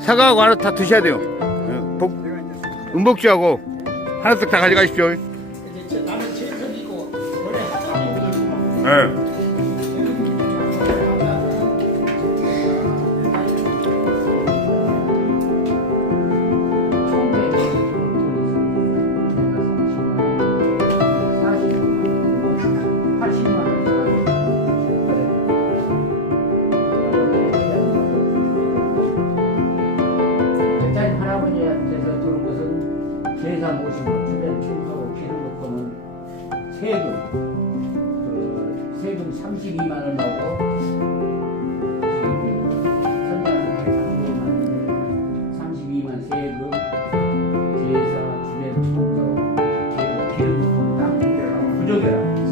사과하고 다 드셔야 돼요. 예, 복, 은복주하고 하나씩 다 가져가십시오. 예. 지난 50년 출연 체육하고 기름 넣고는 세금 그 세금 32만 원 하고 세금 제사 주례 통조 기름 넣고 딱 부족해라.